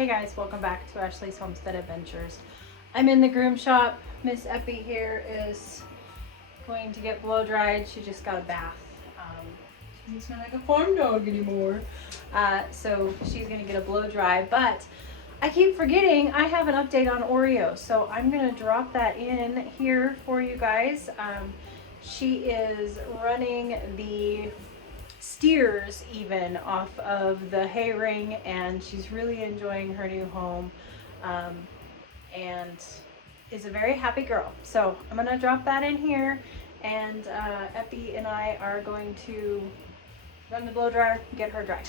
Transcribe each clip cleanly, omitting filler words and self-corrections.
Hey guys, welcome back to Ashley's Homestead Adventures. I'm in the groom shop. Miss Eppie here is going to get blow dried. She just got a bath. She doesn't smell like a farm dog anymore. So she's gonna get a blow dry, but I keep forgetting I have an update on Oreo. So I'm gonna drop that in here for you guys. She is running the steers even off of the hay ring, and she's really enjoying her new home, and is a very happy girl. So I'm gonna drop that in here, and Eppie and I are going to run the blow dryer, get her dry.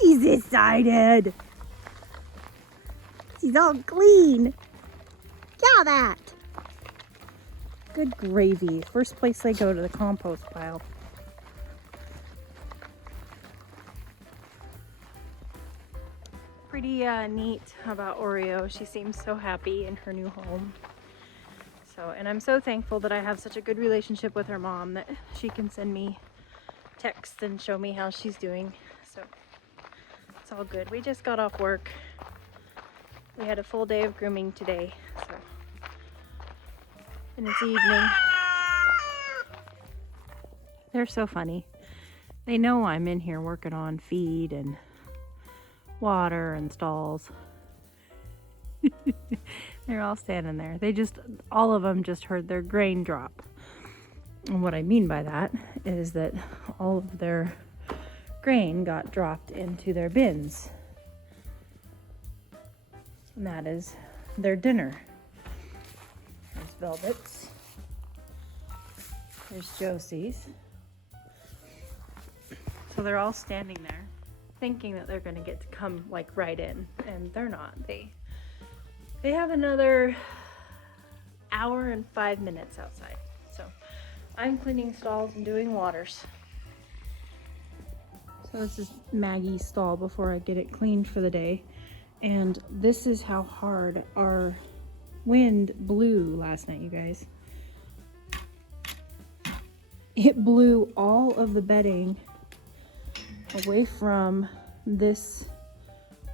She's excited. She's all clean. Yeah, that. Good gravy. First place I go to the compost pile. Pretty neat about Oreo. She seems so happy in her new home. So, and I'm so thankful that I have such a good relationship with her mom that she can send me texts and show me how she's doing. So it's all good. We just got off work. We had a full day of grooming today, so, and it's evening. They're so funny. They know I'm in here working on feed and water and stalls. They're all standing there. All of them just heard their grain drop. And what I mean by that is that all of their grain got dropped into their bins. And that is their dinner. There's Velvet's. There's Josie's. So they're all standing there thinking that they're gonna get to come like right in, and they're not. They have another hour and 5 minutes outside. So I'm cleaning stalls and doing waters. So this is Maggie's stall before I get it cleaned for the day. And this is how hard our wind blew last night, you guys. It blew all of the bedding away from this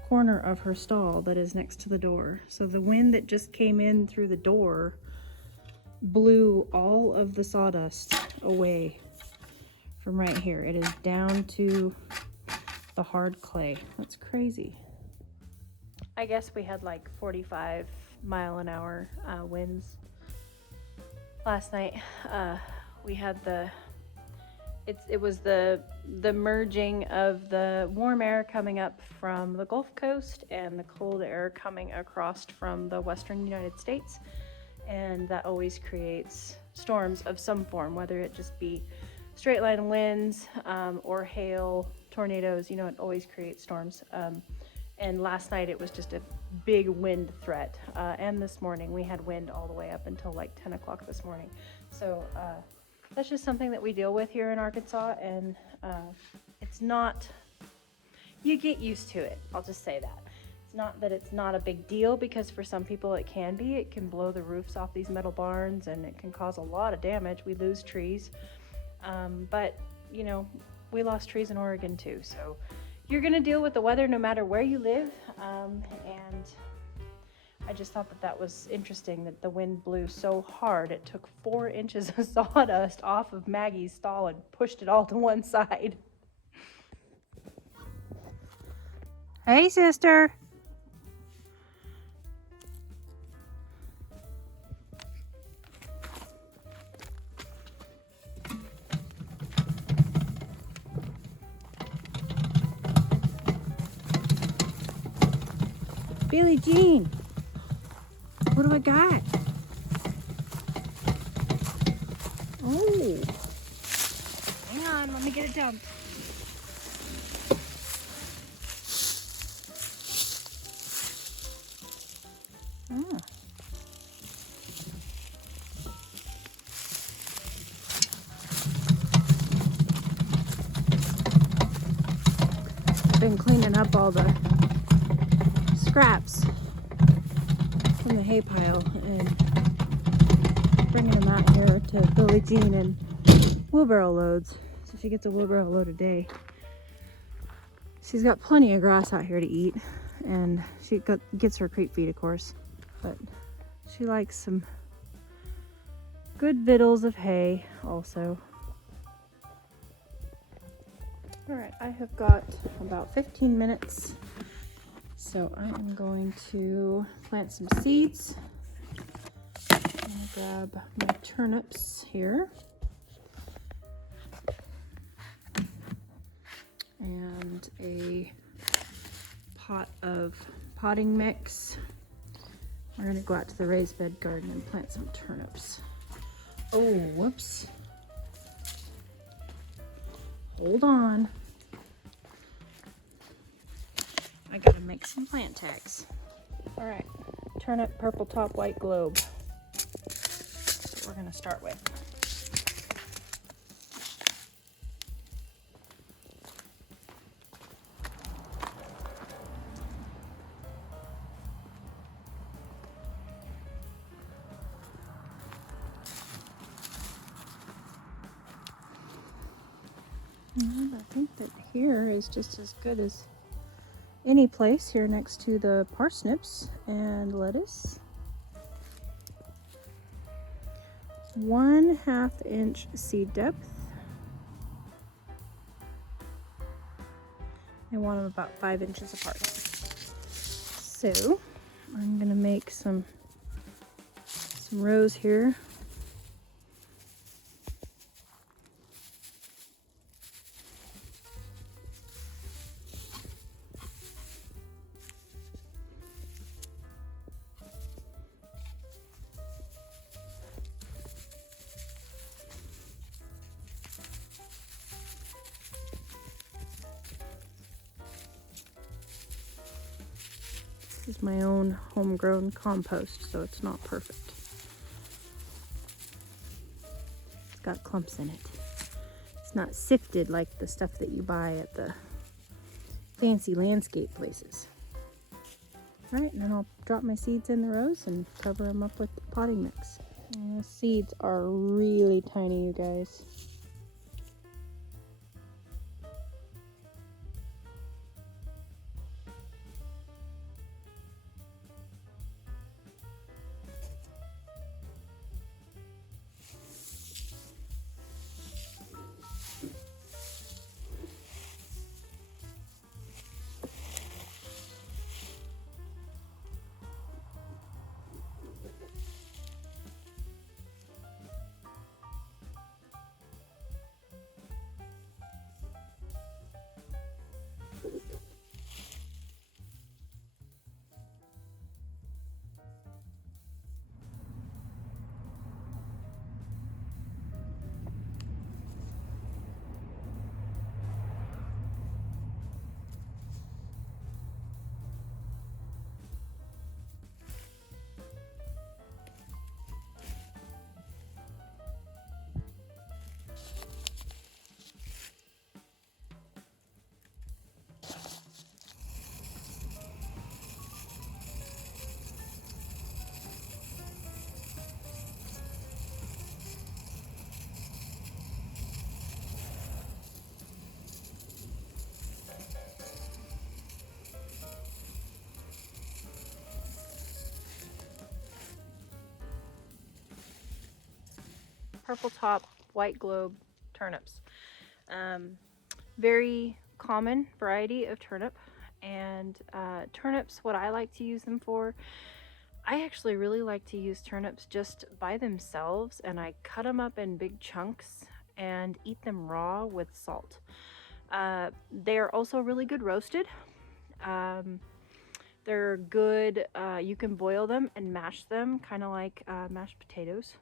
corner of her stall that is next to the door. So the wind that just came in through the door blew all of the sawdust away from right here. It is down to the hard clay. That's crazy. I guess we had like 45 mile-an-hour winds last night. We had it was the merging of the warm air coming up from the Gulf Coast and the cold air coming across from the western United States, and that always creates storms of some form, whether it just be straight line winds or hail, tornadoes. You know, it always creates storms. And last night it was just a big wind threat, and this morning we had wind all the way up until like 10 o'clock this morning. So that's just something that we deal with here in Arkansas, and it's not, you get used to it. I'll just say that. It's not that it's not a big deal, because for some people it can be. It can blow the roofs off these metal barns, and it can cause a lot of damage. We lose trees, but you know, we lost trees in Oregon too. So you're gonna deal with the weather no matter where you live, and I just thought that was interesting that the wind blew so hard it took 4 inches of sawdust off of Maggie's stall and pushed it all to one side. Hey, sister. Billie Jean. What do I got? No. Hang on, let me get it dumped. Oh. I've been cleaning up all the scraps from the hay pile and bringing them out here to Billie Jean and wheelbarrow loads. So she gets a wheelbarrow load a day. She's got plenty of grass out here to eat, and she gets her creep feed, of course, but she likes some good victuals of hay also. All right, I have got about 15 minutes, so I am going to plant some seeds. I'm gonna grab my turnips here. And a pot of potting mix. We're gonna go out to the raised bed garden and plant some turnips. Oh, whoops. Hold on. I gotta make some plant tags. All right, turnip, purple top, white globe. That's what we're gonna start with. And I think that here is just as good as any place here next to the parsnips and lettuce. 1/2 inch seed depth. I want them about 5 inches apart. So I'm gonna make some rows here. This is my own homegrown compost, so it's not perfect. It's got clumps in it. It's not sifted like the stuff that you buy at the fancy landscape places. All right, and then I'll drop my seeds in the rows and cover them up with potting mix. And the seeds are really tiny, you guys. Purple top, white globe turnips. Very common variety of turnip. And turnips, what I like to use them for, I actually really like to use turnips just by themselves, and I cut them up in big chunks and eat them raw with salt. They're also really good roasted. They're good, you can boil them and mash them, kind of like mashed potatoes.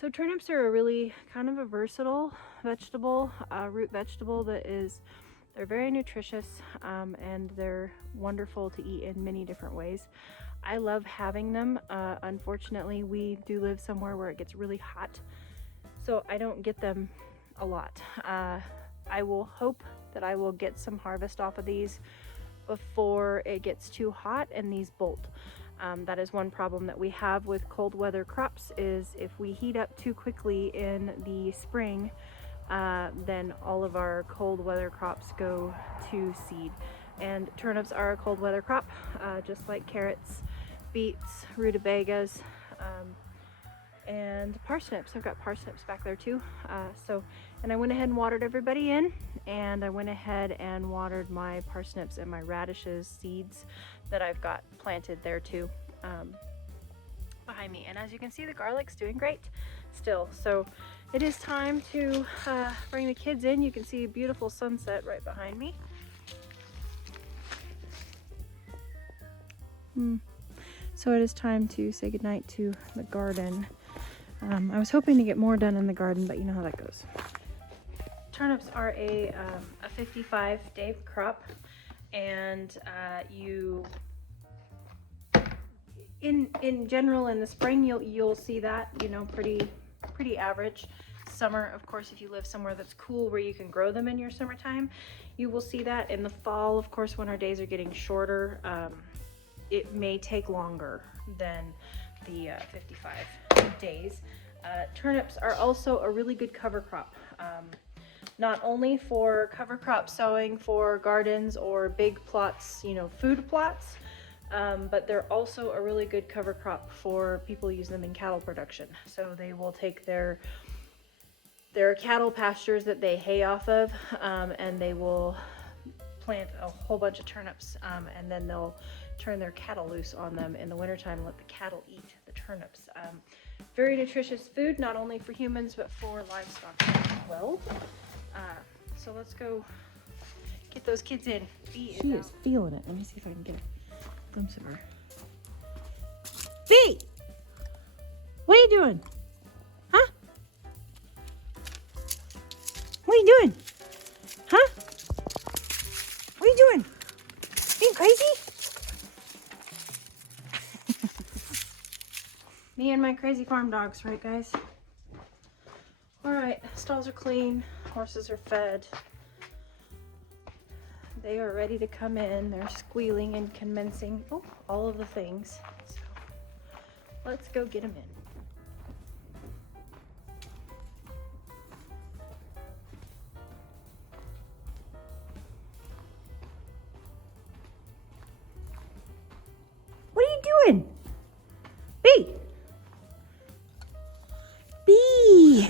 So turnips are a really kind of a versatile vegetable, root vegetable they're very nutritious, and they're wonderful to eat in many different ways. I love having them. Unfortunately, we do live somewhere where it gets really hot, so I don't get them a lot. I will hope that I will get some harvest off of these before it gets too hot and these bolt. That is one problem that we have with cold weather crops, is if we heat up too quickly in the spring, then all of our cold weather crops go to seed. And turnips are a cold weather crop, just like carrots, beets, rutabagas, and parsnips. I've got parsnips back there too. And I went ahead and watered everybody in, and I went ahead and watered my parsnips and my radishes seeds that I've got planted there too, behind me. And as you can see, the garlic's doing great still. So it is time to bring the kids in. You can see a beautiful sunset right behind me. So it is time to say goodnight to the garden. I was hoping to get more done in the garden, but you know how that goes. Turnips are a 55-day crop, and in general in the spring you'll see that, you know, pretty average. Summer, of course, if you live somewhere that's cool where you can grow them in your summertime, you will see that. In the fall, of course, when our days are getting shorter, it may take longer than the 55 days. Turnips are also a really good cover crop, not only for cover crop sowing for gardens or big plots, you know, food plots, but they're also a really good cover crop for people who use them in cattle production. So they will take their cattle pastures that they hay off of, and they will plant a whole bunch of turnips, and then they'll turn their cattle loose on them in the wintertime and let the cattle eat the turnips. Very nutritious food, not only for humans but for livestock as well. So let's go get those kids in. She is feeling it. Let me see if I can get a glimpse of her. Bee! What are you doing? Huh? What are you doing? Huh? What are you doing? Being crazy? Me and my crazy farm dogs, right guys? Alright, stalls are clean, horses are fed. They are ready to come in. They're squealing and commencing, all of the things. So let's go get them in. What are you doing? Bee! Bee!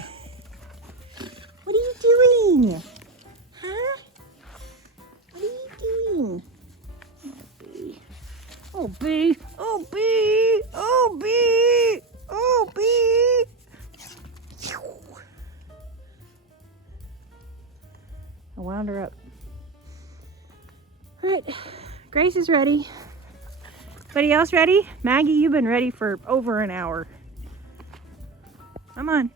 What are you doing? Huh? What are you doing? Oh, Bee! Oh, Bee! Oh, Bee! Oh, Bee! I wound her up. All right, Grace is ready. Anybody else ready? Maggie, you've been ready for over an hour. Come on.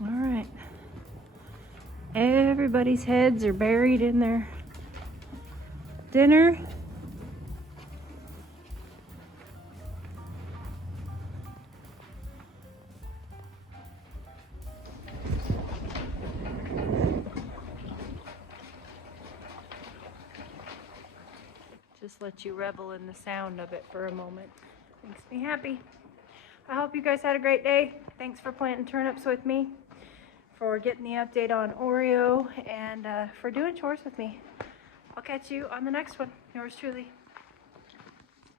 All right. Everybody's heads are buried in their dinner. Just let you revel in the sound of it for a moment. Makes me happy. I hope you guys had a great day. Thanks for planting turnips with me, for getting the update on Oreo, and for doing chores with me. I'll catch you on the next one. Yours truly.